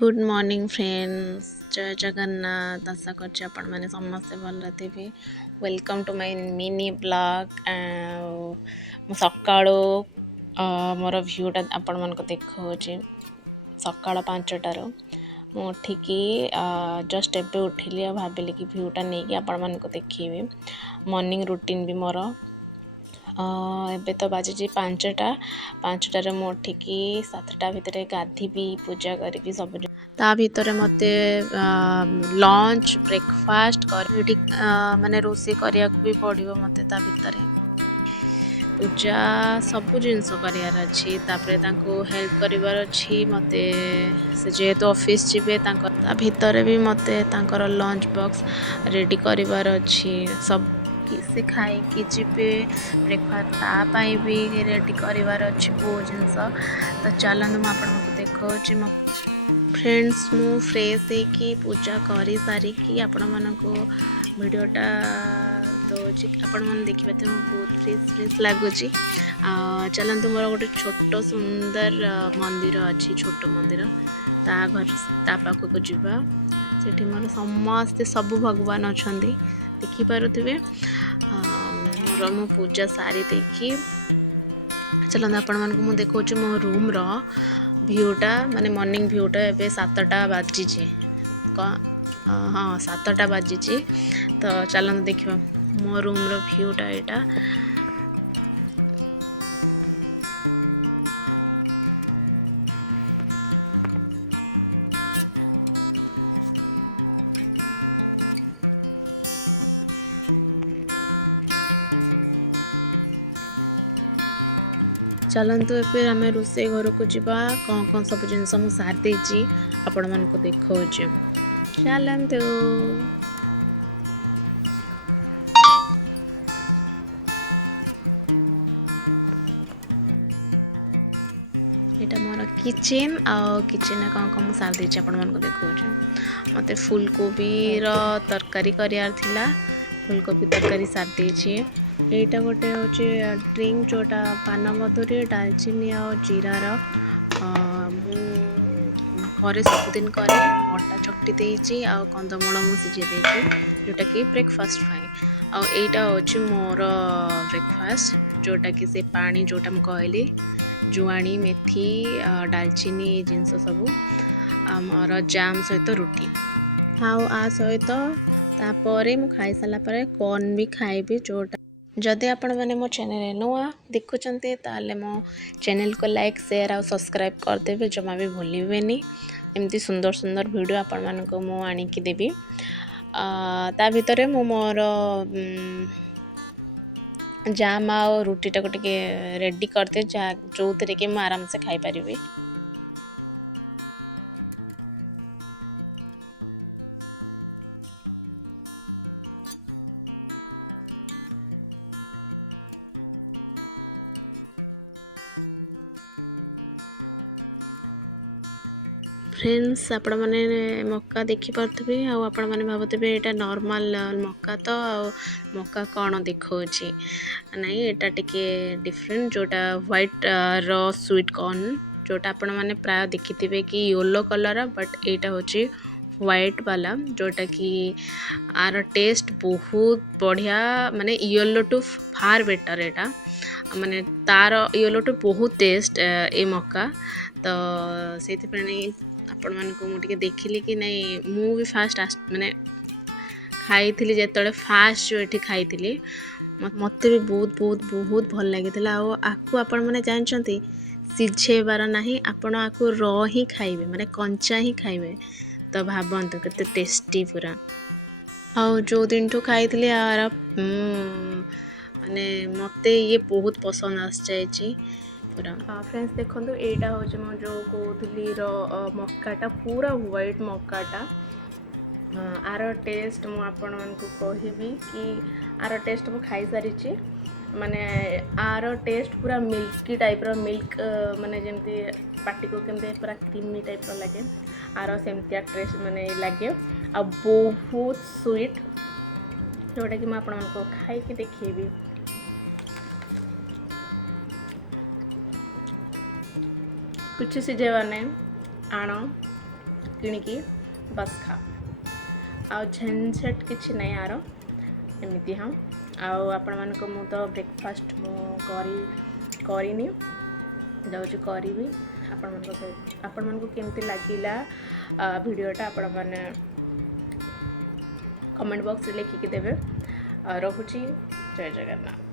Good morning friends जय जगन्नाथ आशा करछि आपण माने समस्ते भल थे welcome to my mini blog मु सकाळो मोर भ्यूटा आपण मन को देखौछि सकाळ 5टार मु उठिकी जस्ट एबे उठिली भाबिली कि भ्यूटा नहीं कि आपण मन को देखिबे मॉर्निंग रूटीन भी मोर एबे तो बाजी 5टारे मु उठिकी 7टा भितर गाधीबी पूजा करी सब ता भितर मते लंच ब्रेकफास्ट कर माने रोसे करिया को भी पड़िबो मते ता भितर पूजा सब जिनस करियार अछि तापरे तांको हेल्प करिवार अछि मते से जेहेतु ऑफिस जिबे तांको ता भितर भी मते तांकर लंच बॉक्स रेडी करिवार अछि सब से खाई कि जीवे ब्रेकफास्ट तापाई भी रेडी करिवार अछि बहु जिनस तो चलनु म आपन को देखौछि म फ्रेंड्स मु फ्रेश है पूजा करी सारी कि आपण मन को वीडियोटा दौची आपण मन देखिबे तो बहुत फ्रेश लगुच चलतु मोर गोटे छोट सुंदर मंदिर अच्छी छोट मंदिर ता घर ता पाखक जीवा सेठी मोर समस्ते सब भगवान अच्छा देखिपे मोर मो पूजा सारी देखी चलते आपण मन को मुझे देखा मो रूम रो भ्यूटा माने मॉर्निंग भ्यूटा एबे 7टा बाजी हाँ 7टा बाजी तो चलते देखा मो रूम रो भ्यूटा एटा चलतु एबे आम रोसे घर को जीवा कौन कौन सब जिनस मु सार देछि आपण मन को देखौछि चलतु एटा मोर किचन किचन कौन कौन सार देछि आपण मन को देखौछि मते फूलकोबी रो तरकारी करियार थिला फूलकोबी तरकारी सार देछि एटा गोटे होचे ड्रिंक जोटा पान मधुरी दालचीनी आ जीरार घरे सबुदिन करे अटा चकटी देछि आ कंदमूल मु सिझे देछि जोटा कि ब्रेकफास्ट फाइन आ एटा होचे मोर ब्रेकफास्ट जोटा कि से पानी जोटा मु कहली जुआणी मेथी दालचीनी जिनस सब आमर जाम सहित रुटी हाउ आ सहित तापरे मु खाई साला परे कॉर्न भी खाइबे जोटा जदि आपण मैंने मो चैनल नुआ देखुंते ताले मो चैनल को लाइक शेयर और सब्सक्राइब करदेवे जमा भी भूलिबेनी एमती सुंदर सुंदर वीडियो आपण मान को मु आनिकी देबी ता भितर मु मोर जाम आ रुटीटा को टिके रेडी करते जो थे कि मु आराम से खाई पारिबे फ्रेंड्स आपण मैंने मक्का देखी पारे आपण मैंने भावुवे यहाँ नॉर्मल मक्का तो मक्का कौन देखी नहीं यहाँ टिके डिफरेंट जोटा व्हाइट रो स्वीट कॉर्न जोटा आपण मैंने प्राय देखी कि येलो कलर बट यहाँ हूँ व्हाइट वाला जोटा कि आर टेस्ट बहुत बढ़िया माने येलो टू फार बेटर यहाँ माने तार येलो टू बहुत टेस्ट ए मक्का तो से आपण मान को मुझे देखिली कि नहीं मु भी फास्ट माने खाई थी जिते फास्ट जो ये खाई मत भी बहुत बहुत बहुत भल लगी आपको आपण मैंने जानते सिझेबार ना आपण आपको र ही खाइबे माने कंचा ही खाइबे तो भावतु केते टेस्टी पूरा आ जो दिन ठू खाई यार माने मते ये बहुत पसंद आस जाए पूरा फ्रेंड्स देखो यहाँ हूँ मो जो कहली मक्काटा पूरा व्हाइट मक्काटा आर टेस्ट मु आपण मन को कहबी कि आर टेस्ट मु खाई सारी माने आर टेस्ट पूरा मिल्की टाइप रो मिल्क माने जमती पाटी को केमते पूरा क्रीमी टाइप रो लगे आर सेमतिया टेस्ट माने लगे आ बहुत स्वीट जोटा कि मैं आपण मन को खाई के देखिबी कुछ सिझेबार नहीं आण କିଣିକି ବସ୍ ଖା ଆଉ ଝେନଝେଟ୍ କିଛି ନାହିଁ ଆର ଏମିତି ହଁ। ଆଉ ଆପଣମାନଙ୍କୁ ମୁଁ ତ ବ୍ରେକଫାଷ୍ଟ ମୁଁ କରିନି, ଯାଉଛି କରିବି। ଆପଣମାନଙ୍କୁ କେମିତି ଲାଗିଲା ଭିଡ଼ିଓଟା ଆପଣମାନେ କମେଣ୍ଟ ବକ୍ସରେ ଲେଖିକି ଦେବେ। ରହୁଛି, ଜୟ ଜଗନ୍ନାଥ।